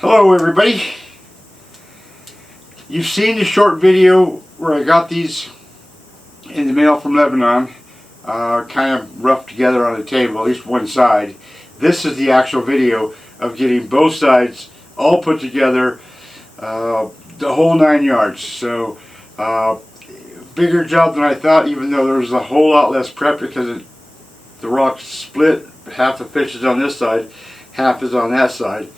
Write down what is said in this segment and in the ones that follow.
Hello everybody. You've seen the short video where I got these in the mail from Lebanon, kind of roughed together on a table, at least one side. This is the actual video of getting both sides all put together, the whole 9 yards. So bigger job than I thought, even though there was a whole lot less prep because the rock's split. Half the fish is on this side, half is on that side.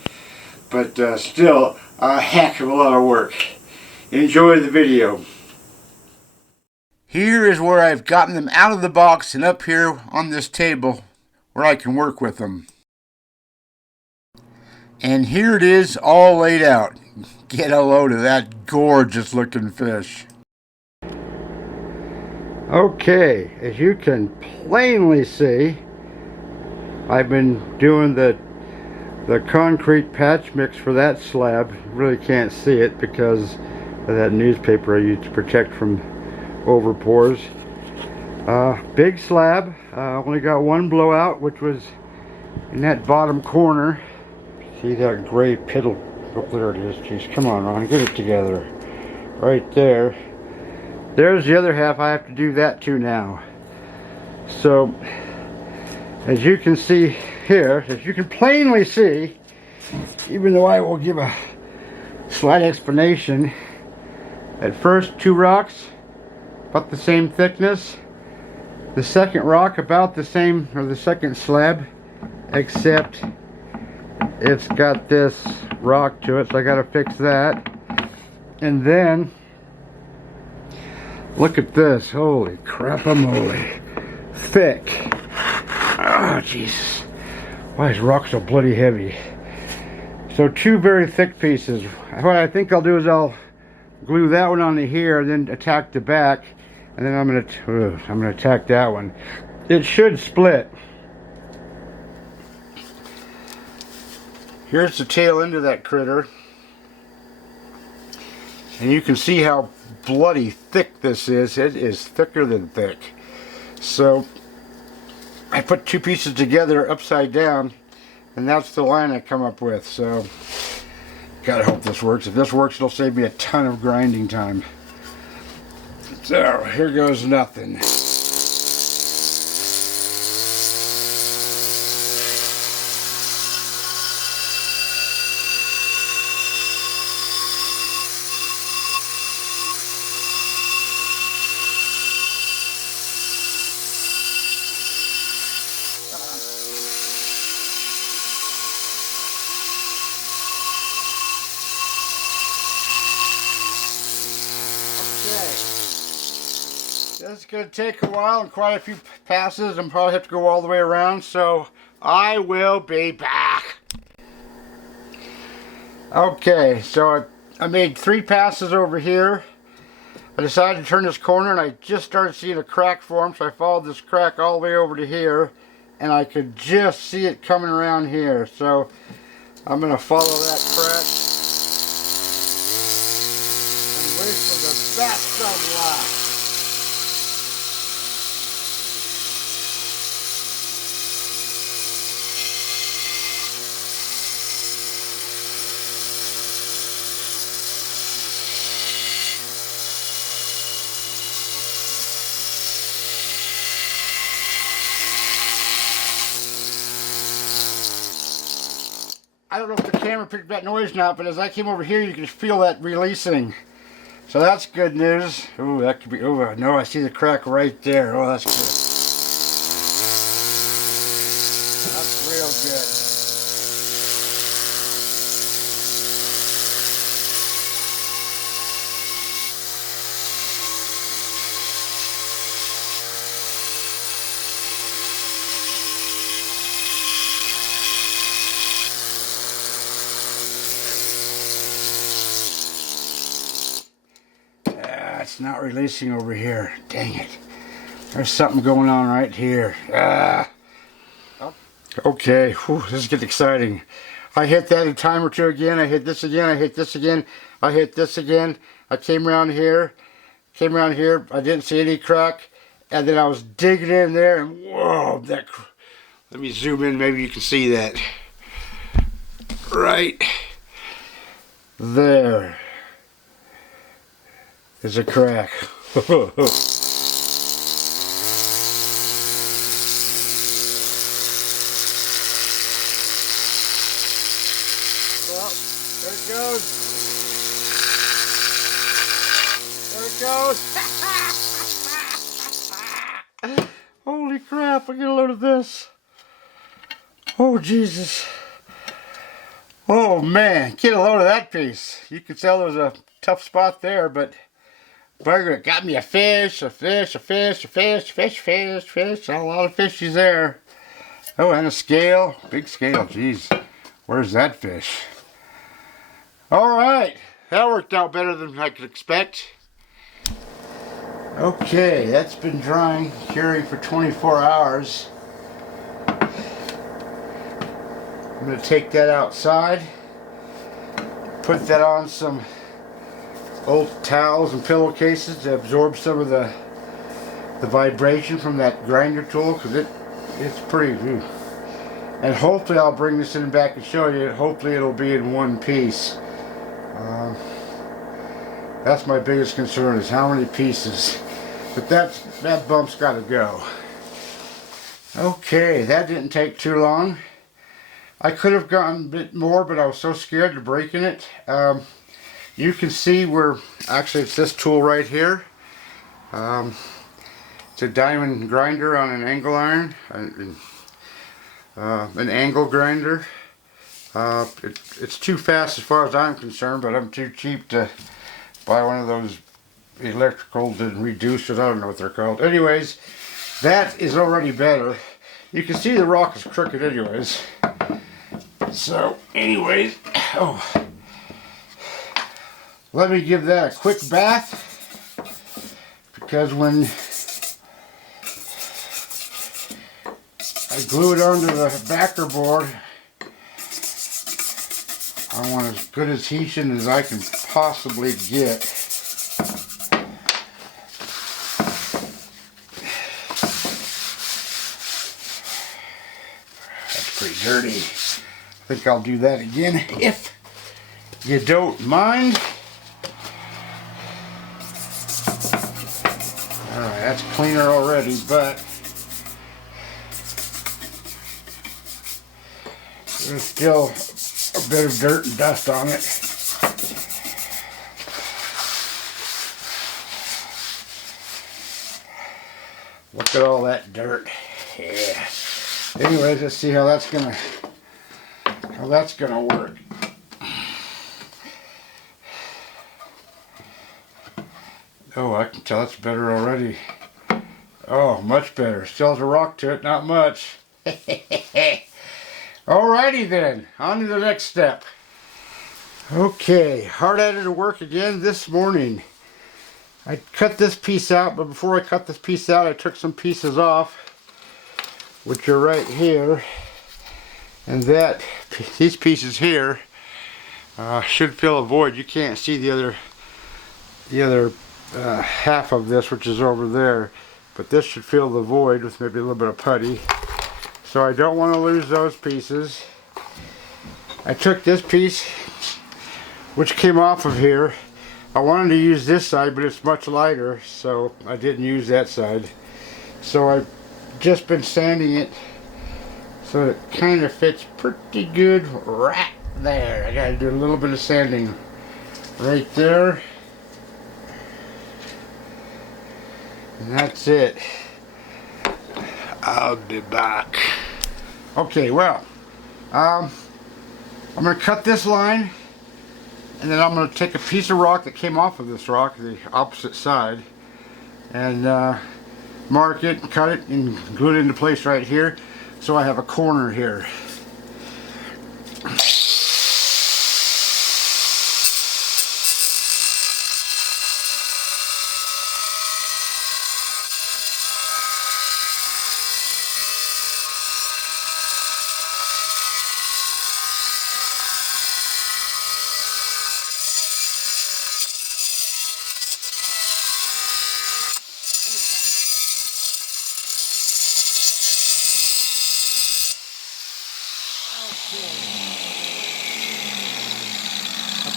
But still a heck of a lot of work. Enjoy the video. Here is where I've gotten them out of the box and up here on this table where I can work with them. And here it is all laid out. Get a load of that gorgeous looking fish. Okay, as you can plainly see, I've been doing the concrete patch mix for that slab. You really can't see it because of that newspaper I use to protect from overpours. Big slab. Only got one blowout, which was in that bottom corner. See that gray piddle? Oh, there it is. Jeez, come on, Ron, get it together. Right there. There's the other half. I have to do that too now. So, as you can see here, as you can plainly see, even though I will give a slight explanation, at first 2 rocks about the same thickness, the second rock about the same, or the second slab, except it's got this rock to it, so I gotta fix that. And then look at this, holy crap-a-moly, thick. Oh Jesus, why is rock so bloody heavy? So 2 very thick pieces. What I think I'll do is I'll glue that one onto here, then attack the back, and then I'm gonna attack that one. It should split. Here's the tail end of that critter, and you can see how bloody thick this is. It is thicker than thick. So I put 2 pieces together upside down, and that's the line I come up with. So gotta hope this works. If this works, it'll save me a ton of grinding time. So here goes nothing. This is going to take a while and quite a few passes, and probably have to go all the way around, so I will be back. Okay, so I made 3 passes over here. I decided to turn this corner, and I just started seeing a crack form, so I followed this crack all the way over to here, and I could just see it coming around here. So I'm going to follow that crack and wait for the best of luck. I don't know if the camera picked that noise or not, but as I came over here, you can feel that releasing. So that's good news. Ooh, that could be, oh no, I see the crack right there. Oh, that's good. That's real good. It's not releasing over here. Dang it. There's something going on right here. Okay, whew, this is getting exciting. I hit that a time or 2 again. I hit this again. I hit this again. I hit this again. I came around here. I didn't see any crack. And then I was digging in there and whoa, let me zoom in. Maybe you can see that. Right There is a crack. Well, there it goes. There it goes. Holy crap, I get a load of this. Oh, Jesus. Oh, man, get a load of that piece. You can tell there was a tough spot there, but bugger, it got me a fish, a fish, a fish, a fish, fish, fish, fish. A lot of fishies there. Oh, and a scale. Big scale, jeez. Where's that fish? All right, that worked out better than I could expect. Okay, that's been drying, curing for 24 hours. I'm going to take that outside, put that on some old towels and pillowcases to absorb some of the vibration from that grinder tool, because it's pretty. And hopefully I'll bring this in back and show you. Hopefully it'll be in one piece. That's my biggest concern, is how many pieces. But that bump's got to go. Okay, that didn't take too long. I could have gotten a bit more, but I was so scared of breaking it. You can see where, actually it's this tool right here. It's a diamond grinder on an angle iron, an angle grinder. It's too fast as far as I'm concerned, but I'm too cheap to buy one of those electrical reducers. I don't know what they're called. Anyways, that is already better. You can see the rock is crooked anyways. So, anyways, let me give that a quick bath, because when I glue it onto the backer board, I want as good adhesion as I can possibly get. That's pretty dirty. I think I'll do that again if you don't mind. Alright, that's cleaner already, but there's still a bit of dirt and dust on it. Look at all that dirt. Yeah. Anyways, let's see how that's gonna work. Oh, I can tell it's better already. Oh, much better. Still has a rock to it, not much. Alrighty then, on to the next step. Okay, hard at it to work again this morning. I cut this piece out, but before I cut this piece out, I took some pieces off, which are right here. And these pieces here should fill a void. You can't see the other half of this, which is over there, but this should fill the void with maybe a little bit of putty. So I don't want to lose those pieces. I took this piece, which came off of here. I wanted to use this side, but it's much lighter, so I didn't use that side. So I've just been sanding it so it kind of fits pretty good right there. I gotta do a little bit of sanding right there. And that's it. I'll be back. Okay, well, I'm going to cut this line, and then I'm going to take a piece of rock that came off of this rock, the opposite side, and mark it, cut it, and glue it into place right here, so I have a corner here.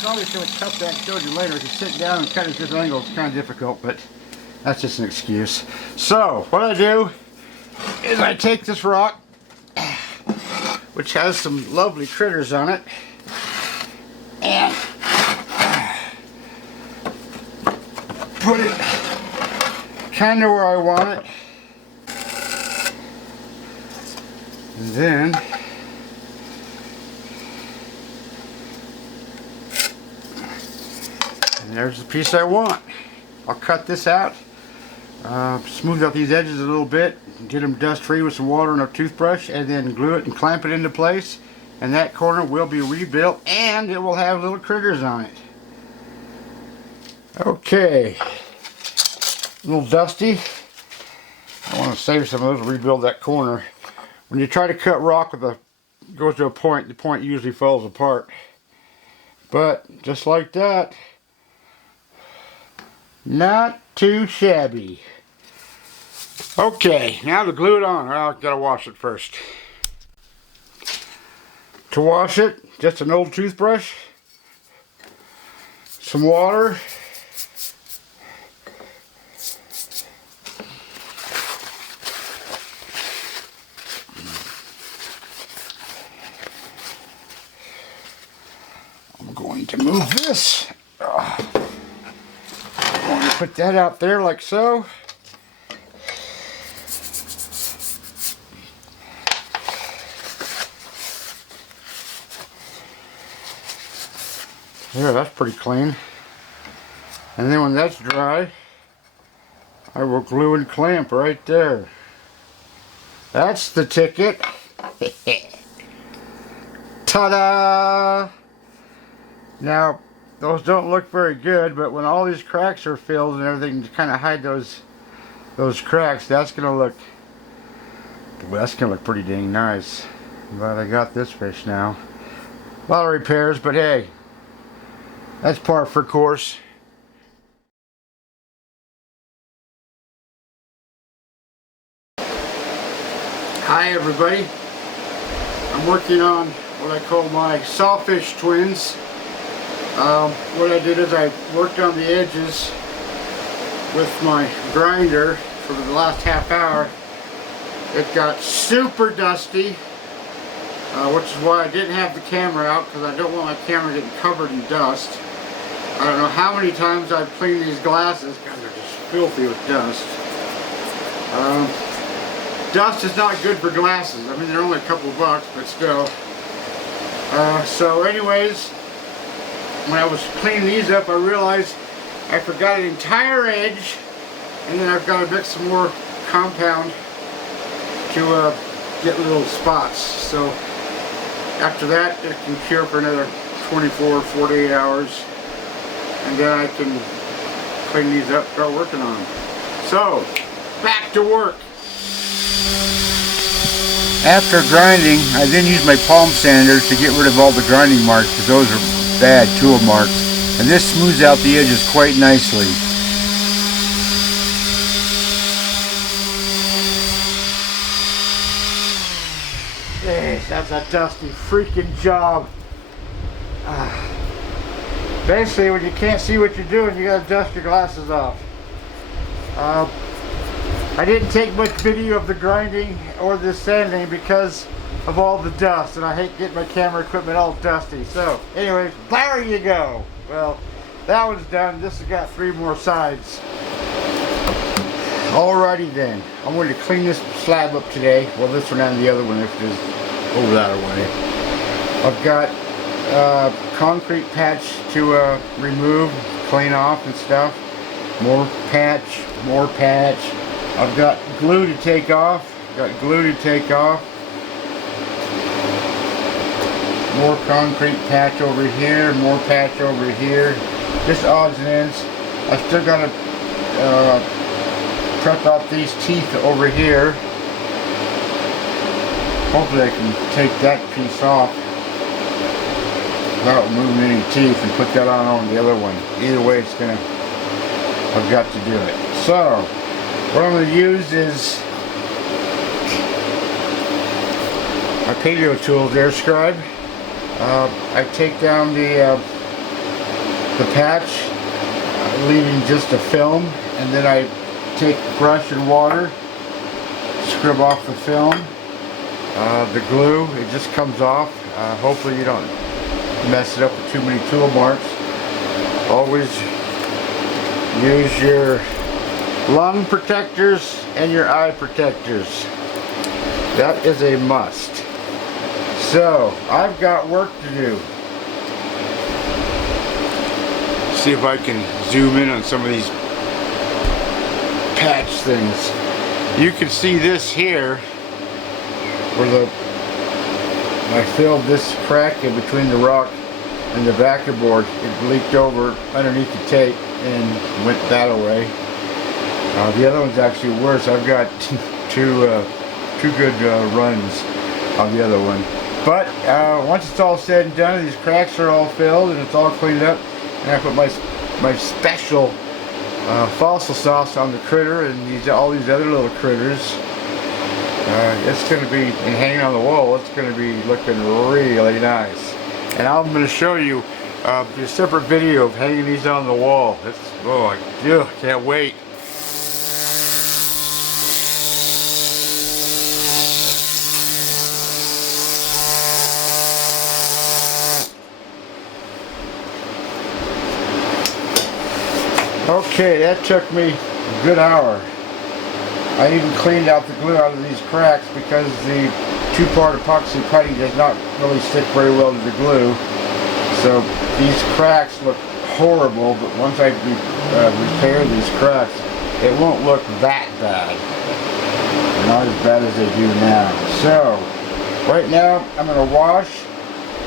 probably should have cut that and showed you later. If you sit down and cut at this angle, it's kind of difficult, but that's just an excuse. So, what I do is I take this rock, which has some lovely critters on it, and put it kind of where I want it. And then there's the piece I want. I'll cut this out, smooth out these edges a little bit, get them dust free with some water and a toothbrush, and then glue it and clamp it into place. And that corner will be rebuilt, and it will have little critters on it. Okay, a little dusty. I want to save some of those, rebuild that corner. When you try to cut rock with a, goes to a point, the point usually falls apart. But just like that, not too shabby. Okay, now to glue it on. Well, I've got to wash it first. To wash it, just an old toothbrush, some water, I'm going to move this. I'm going to put that out there like so. Yeah, that's pretty clean. And then when that's dry, I will glue and clamp right there. That's the ticket. Ta-da! Now, those don't look very good, but when all these cracks are filled and everything to kind of hide those cracks, that's gonna look pretty dang nice. I'm glad I got this fish now. A lot of repairs, but hey, that's par for course. Hi everybody. I'm working on what I call my sawfish twins. What I did is I worked on the edges with my grinder for the last half hour. It got super dusty, which is why I didn't have the camera out, because I don't want my camera getting covered in dust. I don't know how many times I've cleaned these glasses because they're just filthy with dust. Dust is not good for glasses. I mean, they're only a couple bucks, but still. So anyways, when I was cleaning these up, I realized I forgot an entire edge, and then I've got to mix some more compound to get little spots. So after that, it can cure for another 24 or 48 hours, and then I can clean these up, start working on them. So, back to work. After grinding, I then use my palm sanders to get rid of all the grinding marks, because those are bad tool marks. And this smooths out the edges quite nicely. Yes, that's a dusty freaking job. Basically, when you can't see what you're doing, you gotta dust your glasses off. I didn't take much video of the grinding or the sanding because of all the dust, and I hate getting my camera equipment all dusty. So, anyways, there you go. Well, that one's done. This has got 3 more sides. Alrighty then. I'm going to clean this slab up today. Well, this one and the other one, if it is over that way. I've got concrete patch to remove, clean off and stuff. More patch, more patch. I've got glue to take off. More concrete patch over here, more patch over here. Just odds and ends. I still got to prep out these teeth over here. Hopefully I can take that piece off without moving any teeth and put that on the other one. Either way, it's gonna, I've got to do it. So, what I'm going to use is my paleo tools, Air Scribe. I take down the the patch, leaving just a film, and then I take brush and water, scrub off the film. The glue, it just comes off. Hopefully you don't mess it up with too many tool marks. Always use your lung protectors and your eye protectors. That is a must. So, I've got work to do. See if I can zoom in on some of these patch things. You can see this here where I filled this crack in between the rock and the vacuum board. It leaked over underneath the tape and went that away. The other one's actually worse. I've got two good runs on the other one. But once it's all said and done, these cracks are all filled and it's all cleaned up, and I put my special fossil sauce on the critter and all these other little critters. It's going to be, and hanging on the wall, it's going to be looking really nice. And I'm going to show you a separate video of hanging these on the wall. I can't wait. Okay, that took me a good hour. I even cleaned out the glue out of these cracks because the two-part epoxy putty does not really stick very well to the glue. So these cracks look horrible, but once I repair these cracks, it won't look that bad. Not as bad as they do now. So, right now I'm going to wash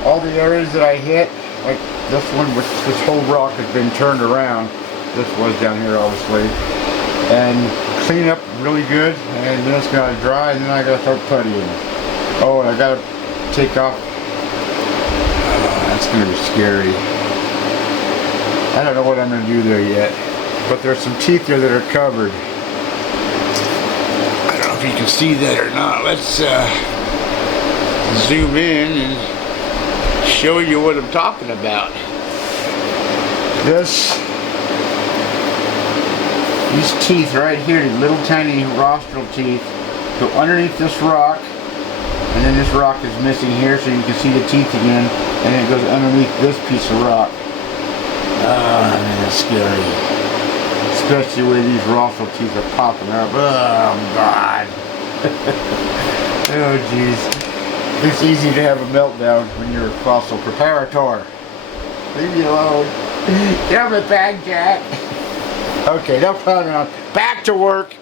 all the areas that I hit, like this one, which this whole rock has been turned around. This was down here obviously, and clean up really good, and then it's gonna dry, and then I gotta start puttying. Oh, and I gotta take off. That's gonna be scary. I don't know what I'm gonna do there yet, but there's some teeth there that are covered. I don't know if you can see that or not. Let's zoom in and show you what I'm talking about. These teeth right here, these little tiny rostral teeth, go underneath this rock, and then this rock is missing here, so you can see the teeth again, and then it goes underneath this piece of rock. Man, that's scary. Especially where these rostral teeth are popping up. Oh, God. Oh, jeez. It's easy to have a meltdown when you're a fossil preparator. Leave me alone. Get out of my bag, Jack. Okay, no problem around. Back to work.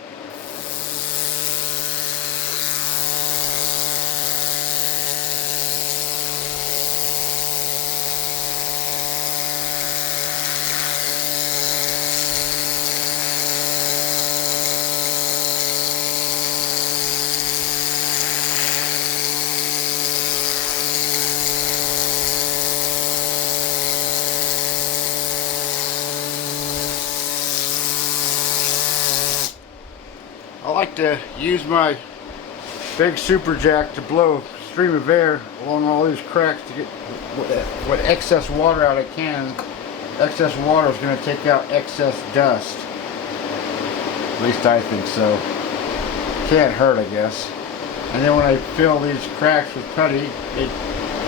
I like to use my big super jack to blow a stream of air along all these cracks to get what excess water out I can. Excess water is going to take out excess dust. At least I think so. Can't hurt, I guess. And then when I fill these cracks with putty,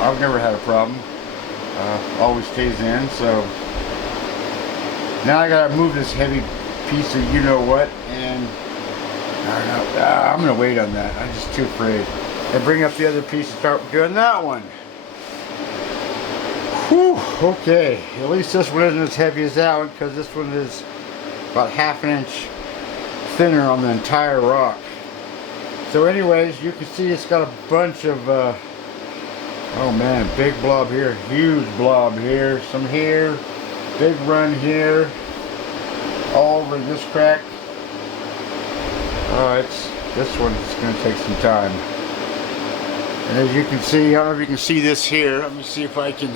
I've never had a problem. Always stays in. So now I gotta move this heavy piece of you-know-what, and I don't know. I'm going to wait on that. I'm just too afraid. And bring up the other piece and start doing that one. Whew, okay. At least this one isn't as heavy as that one, because this one is about ½ an inch thinner on the entire rock. So anyways, you can see it's got a bunch of, oh man, big blob here, huge blob here, some here, big run here, all over this crack. Oh, this one's going to take some time. And as you can see, I don't know if you can see this here. Let me see if I can.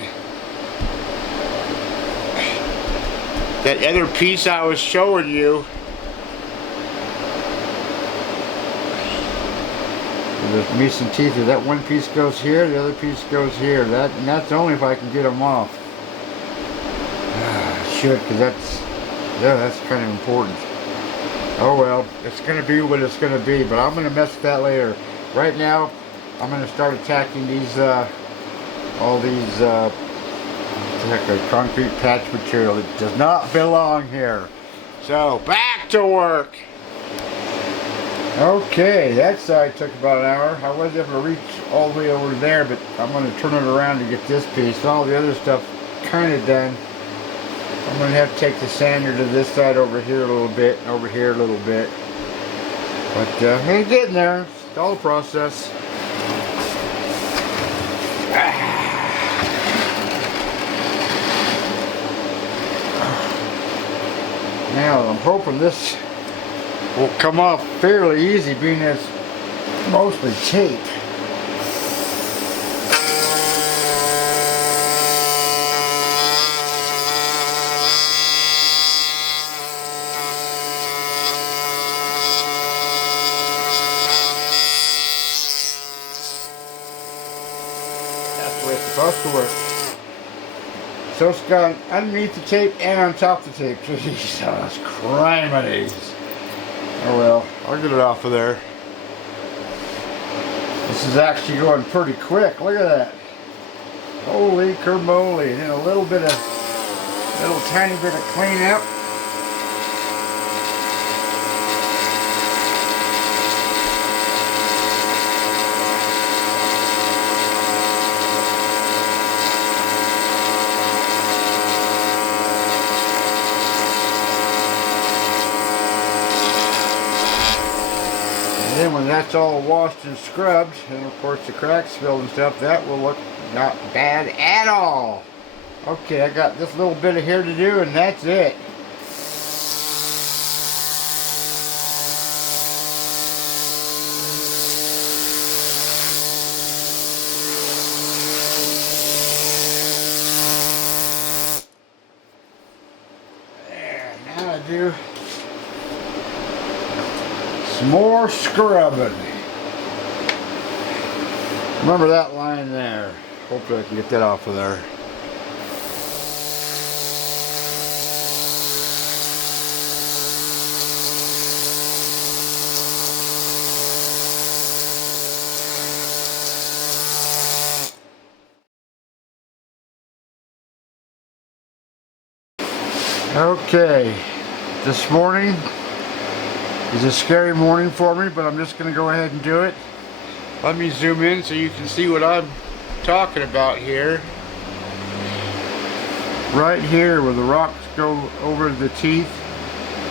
That other piece I was showing you. There's missing teeth here. That one piece goes here, the other piece goes here. And that's only if I can get them off. should, because that's kind of important. Oh well, it's going to be what it's going to be, but I'm going to mess with that later. Right now, I'm going to start attacking these, all these, concrete patch material that does not belong here. So, back to work! Okay, that side took about an hour. I was able to reach all the way over there, but I'm going to turn it around to get this piece. All the other stuff kind of done. I'm going to have to take the sander to this side over here a little bit, and over here a little bit. But it's getting there. It's all a process. Now, I'm hoping this will come off fairly easy, being it's mostly tape. That's the way it's supposed to work. So it's gone underneath the tape and on top of the tape. Jesus Christ. Oh well, I'll get it off of there. This is actually going pretty quick. Look at that. Holy kermoly. And then a little tiny bit of cleanup. And then when that's all washed and scrubbed, and of course the cracks filled and stuff, that will look not bad at all. Okay, I got this little bit of here to do, and that's it. There, now I do some more scrubbing. Remember that line there. Hopefully I can get that off of there. Okay, this morning is a scary morning for me, but I'm just going to go ahead and do it. Let me zoom in so you can see what I'm talking about here. Right here where the rocks go over the teeth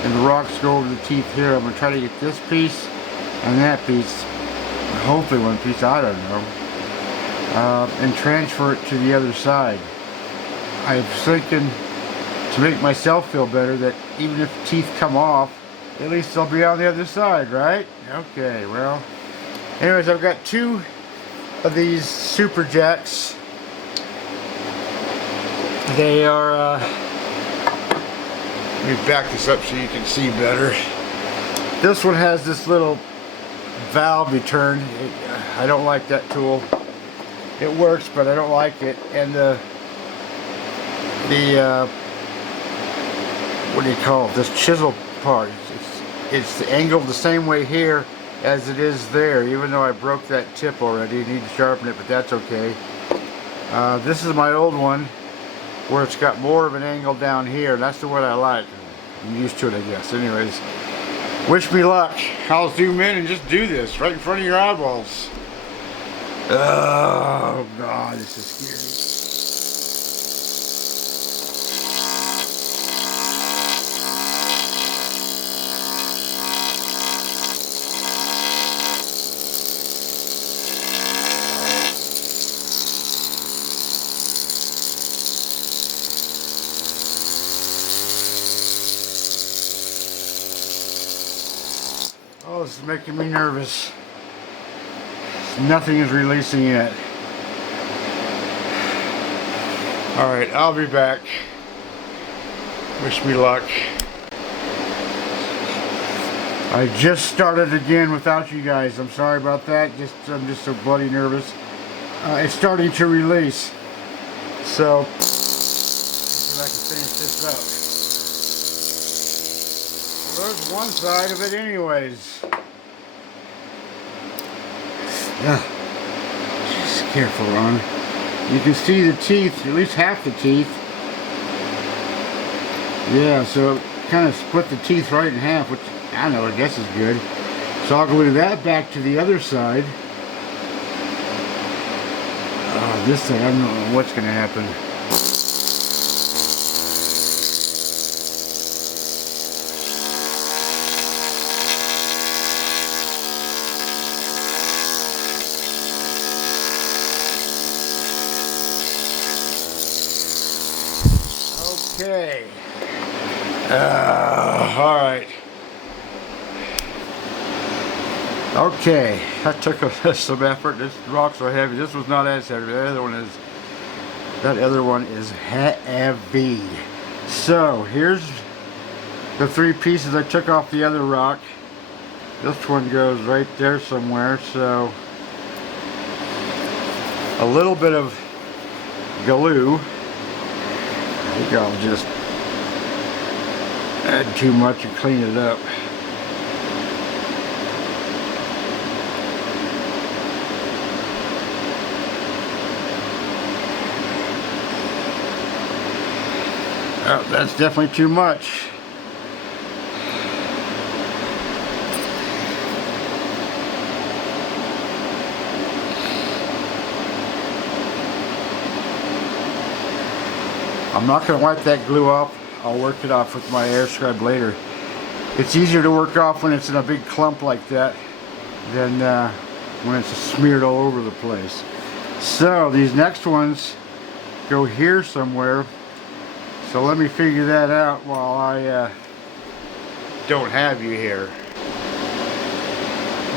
and the rocks go over the teeth here, I'm going to try to get this piece and that piece, hopefully one piece, I don't know, and transfer it to the other side. I'm thinking, to make myself feel better, that even if teeth come off, at least they'll be on the other side, right? Okay, well, anyways, I've got two of these super jacks. They are, let me back this up so you can see better. This one has this little valve you turn. I don't like that tool. It works, but I don't like it. And the what do you call it? This chisel part. It's angled the same way here as it is there, even though I broke that tip already. You need to sharpen it, but that's okay. This is my old one, where it's got more of an angle down here. That's the one I like. I'm used to it, I guess. Anyways, wish me luck. I'll zoom in and just do this right in front of your eyeballs. Oh God, this is scary. Oh, this is making me nervous. Nothing is releasing yet. Alright, I'll be back. Wish me luck. I just started again without you guys. I'm sorry about that. I'm just so bloody nervous. It's starting to release. So, let's see if I can finish this up. There's one side of it anyways. Yeah. Just careful, Ron. You can see the teeth, at least half the teeth. Yeah, so it kind of split the teeth right in half, which I don't know, I guess is good. So I'll glue that back to the other side. This thing, I don't know what's going to happen. Okay. Alright. Okay, that took some effort. This rocks are heavy. This was not as heavy. That other one is heavy. So here's the three pieces I took off the other rock. This one goes right there somewhere. So a little bit of glue. I think I'll just add too much and clean it up. Oh, that's definitely too much. I'm not going to wipe that glue off. I'll work it off with my air scrub later. It's easier to work off when it's in a big clump like that than when it's smeared all over the place. So these next ones go here somewhere. So let me figure that out while I don't have you here.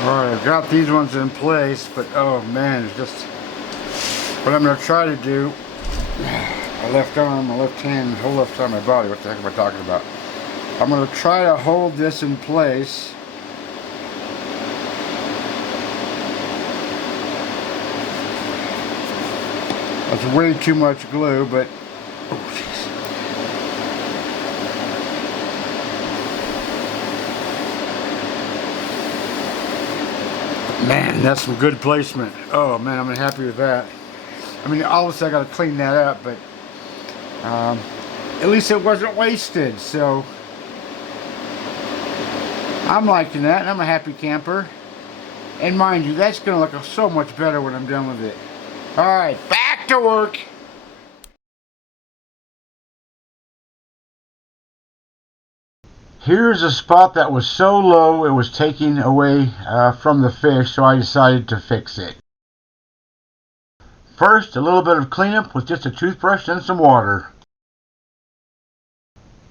Alright, I've got these ones in place, but oh man, it's just what I'm going to try to do. My left arm, my left hand, whole left side of my body, what the heck am I talking about? I'm going to try to hold this in place. That's way too much glue, but oh jeez. Man, that's some good placement. Oh man, I'm happy with that. I mean, obviously I got to clean that up, but at least it wasn't wasted. So I'm liking that, and I'm a happy camper. And mind you, that's going to look so much better when I'm done with it. Alright, back to work! Here's a spot that was so low it was taking away from the fish, so I decided to fix it. First, a little bit of cleanup with just a toothbrush and some water.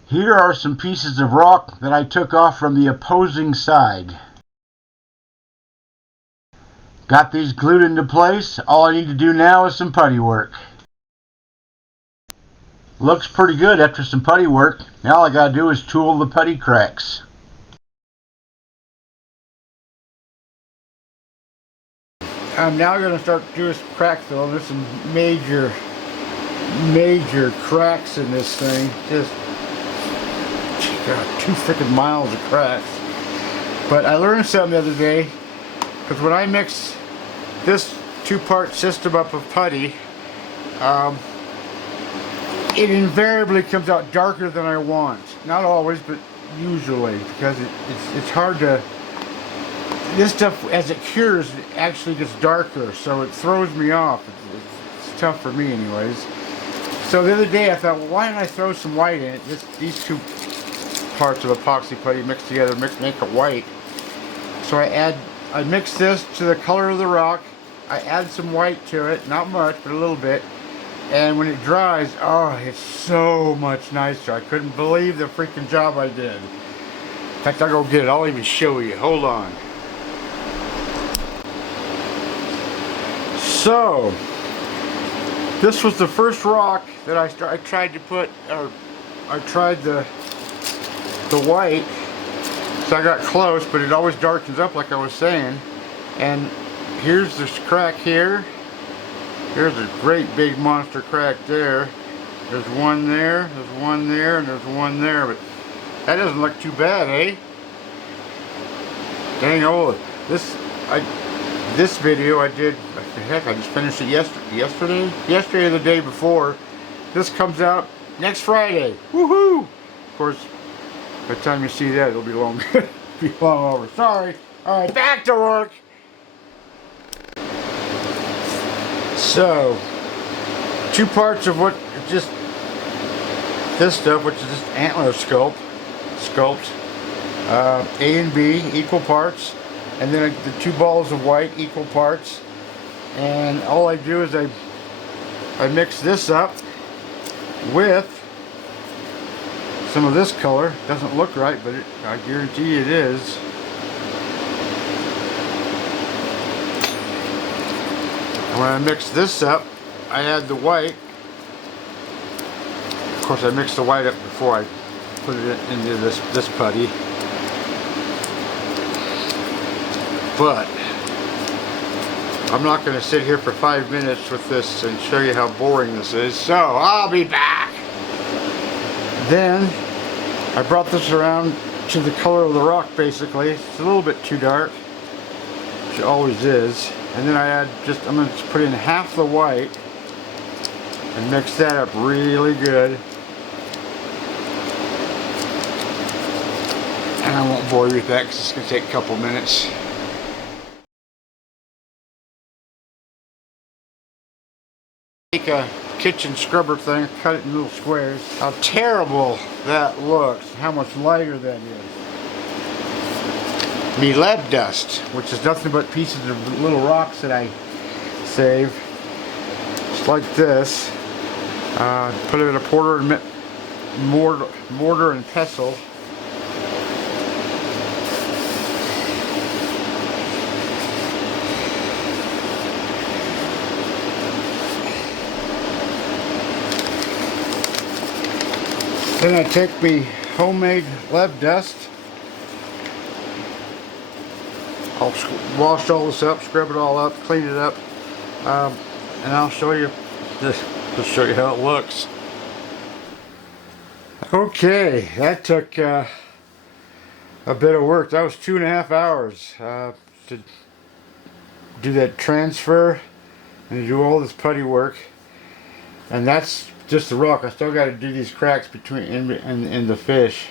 Here are some pieces of rock that I took off from the opposing side. Got these glued into place. All I need to do now is some putty work. Looks pretty good after some putty work. Now all I gotta do is tool the putty cracks. I'm now going to start doing some cracks though. There's some major cracks in this thing. Just got 2 freaking miles of cracks. But I learned something the other day, because when I mix this 2-part system up of putty, it invariably comes out darker than I want. Not always, but usually, because it's hard to. This stuff, as it cures, it actually gets darker, so it throws me off. It's tough for me, anyways. So the other day, I thought, well, why don't I throw some white in it? These 2 parts of epoxy putty mixed together make it white. So I mix this to the color of the rock. I add some white to it, not much, but a little bit. And when it dries, oh, it's so much nicer. I couldn't believe the freaking job I did. In fact, I'll go get it. I'll even show you. Hold on. So, this was the first rock that I tried to put, or I tried the white. So I got close, but it always darkens up like I was saying. And here's this crack here. Here's a great big monster crack there. There's one there, there's one there, and there's one there. But That doesn't look too bad, eh? Dang old. This video I did, heck, I just finished it yesterday or the day before. This comes out next Friday. Woohoo! Of course, by the time you see that, it'll be long, be long over. Sorry. All right, back to work. So, 2 parts of what just this stuff, which is just antler sculpt. A and B, equal parts, and then the 2 balls of white, equal parts. And all I do is I mix this up with some of this color. Doesn't look right, but I guarantee it is. And when I mix this up, I add the white. Of course, I mix the white up before I put it into this putty. But I'm not going to sit here for 5 minutes with this and show you how boring this is, so I'll be back. Then I brought this around to the color of the rock. Basically, it's a little bit too dark, which it always is. And then I'm going to put in half the white and mix that up really good. And I won't bore you with that because it's going to take a couple minutes. Take a kitchen scrubber thing, cut it in little squares. How terrible that looks, how much lighter that is. Me lead dust, which is nothing but pieces of little rocks that I save. Just like this. Put it in a mortar and pestle. Then I take me homemade lead dust. I'll wash all this up, scrub it all up, clean it up, and I'll show you this. Just show you how it looks. Okay, that took a bit of work. That was 2.5 hours to do that transfer and to do all this putty work. And that's just the rock. I still got to do these cracks between in the fish.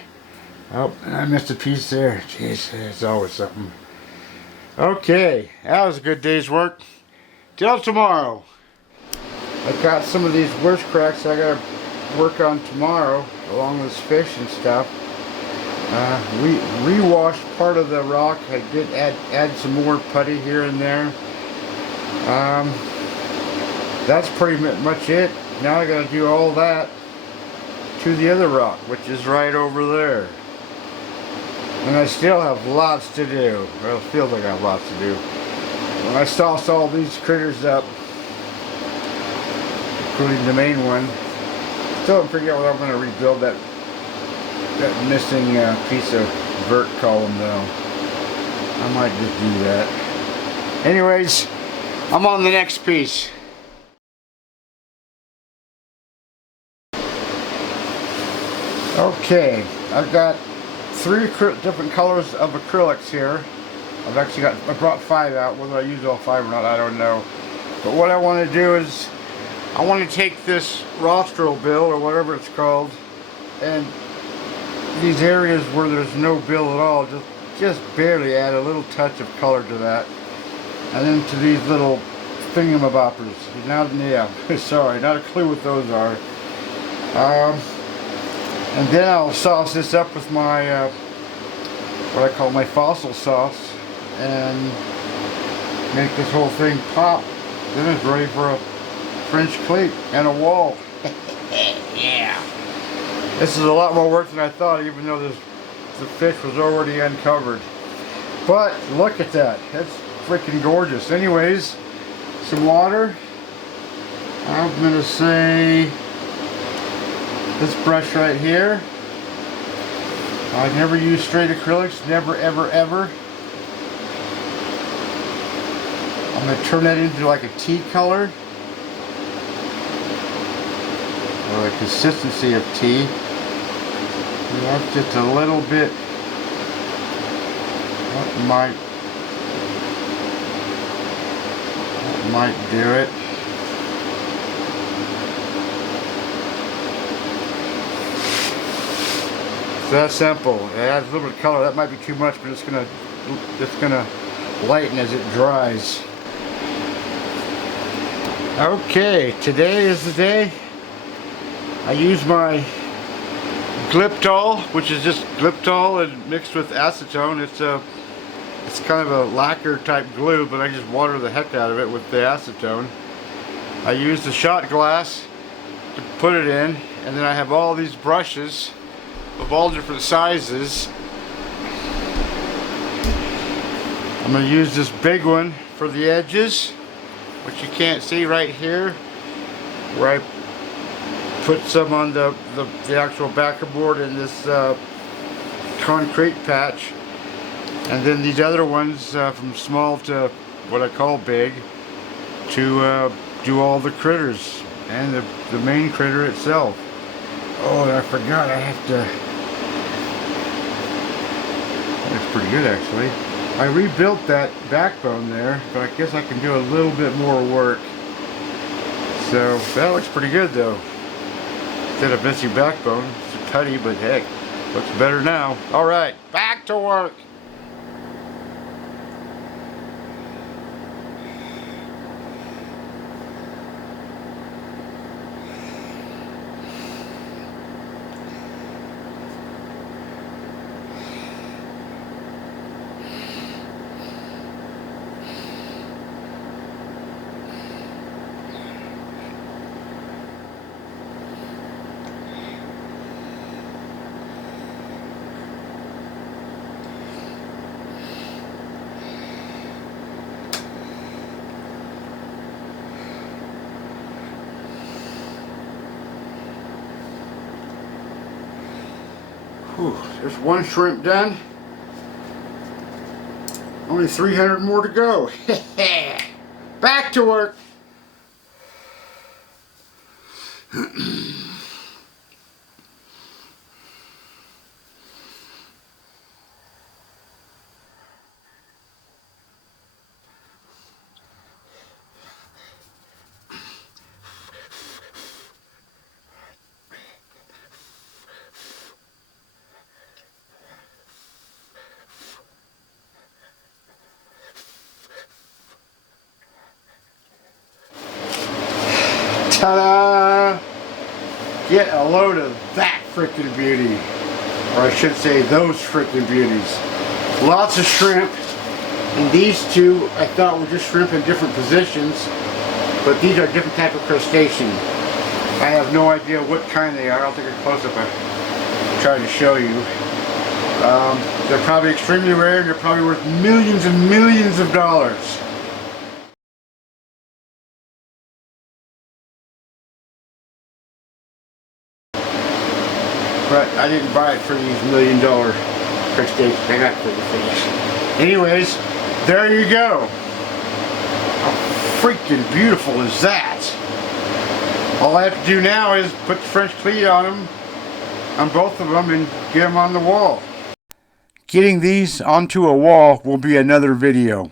Oh, I missed a piece there. Jeez, it's always something. Okay, that was a good day's work. Till tomorrow. I got some of these worst cracks I got to work on tomorrow, along with fish and stuff. We re-washed part of the rock. I did add some more putty here and there. That's pretty much it. Now I got to do all that to the other rock, which is right over there. And I still have lots to do. Well, it feels like I have lots to do. When I sauce all these critters up, including the main one, still haven't figured out what I'm going to rebuild that missing piece of vert column though. I might just do that. Anyways, I'm on the next piece. Okay, I've got 3 different colors of acrylics here. I brought 5 out. Whether I use all 5 or not, I don't know. But what I want to do is, I want to take this rostral bill, or whatever it's called, and these areas where there's no bill at all, just barely add a little touch of color to that. And then to these little thingamaboppers. Now, yeah, sorry, not a clue what those are. And then I'll sauce this up with my, what I call my fossil sauce, and make this whole thing pop. Then it's ready for a French cleat and a wall. Yeah. This is a lot more work than I thought, even though the fish was already uncovered. But look at that. That's freaking gorgeous. Anyways, some water. I'm going to say this brush right here. I never use straight acrylics. Never, ever, ever. I'm going to turn that into like a tea color. Or the consistency of tea. That's just a little bit. That might do it. It's that simple. It adds a little bit of color. That might be too much, but it's gonna lighten as it dries. Okay, today is the day. I use my Glyptol, which is just Glyptol and mixed with acetone. It's kind of a lacquer type glue, but I just water the heck out of it with the acetone. I use the shot glass to put it in, and then I have all these brushes of all different sizes. I'm going to use this big one for the edges, which you can't see right here, where I put some on the actual backer board in this concrete patch, and then these other ones from small to what I call big to do all the critters and the main critter itself. Oh, I forgot, I have to. That's pretty good actually. I rebuilt that backbone there, but I guess I can do a little bit more work. So that looks pretty good though. Instead of missing backbone, it's putty, but heck, looks better now. Alright, back to work! Whew, there's one shrimp done. Only 300 more to go. Back to work. Ta-da! Get a load of that frickin' beauty. Or I should say those frickin' beauties. Lots of shrimp. And these two I thought were just shrimp in different positions. But these are different type of crustacean. I have no idea what kind they are. I'll take a close-up and try to show you. They're probably extremely rare and they're probably worth millions and millions of dollars. But I didn't buy it for these $1 million crustaceans. I got for the fish. Anyways, there you go. How freaking beautiful is that? All I have to do now is put the French cleat on them, on both of them, and get them on the wall. Getting these onto a wall will be another video.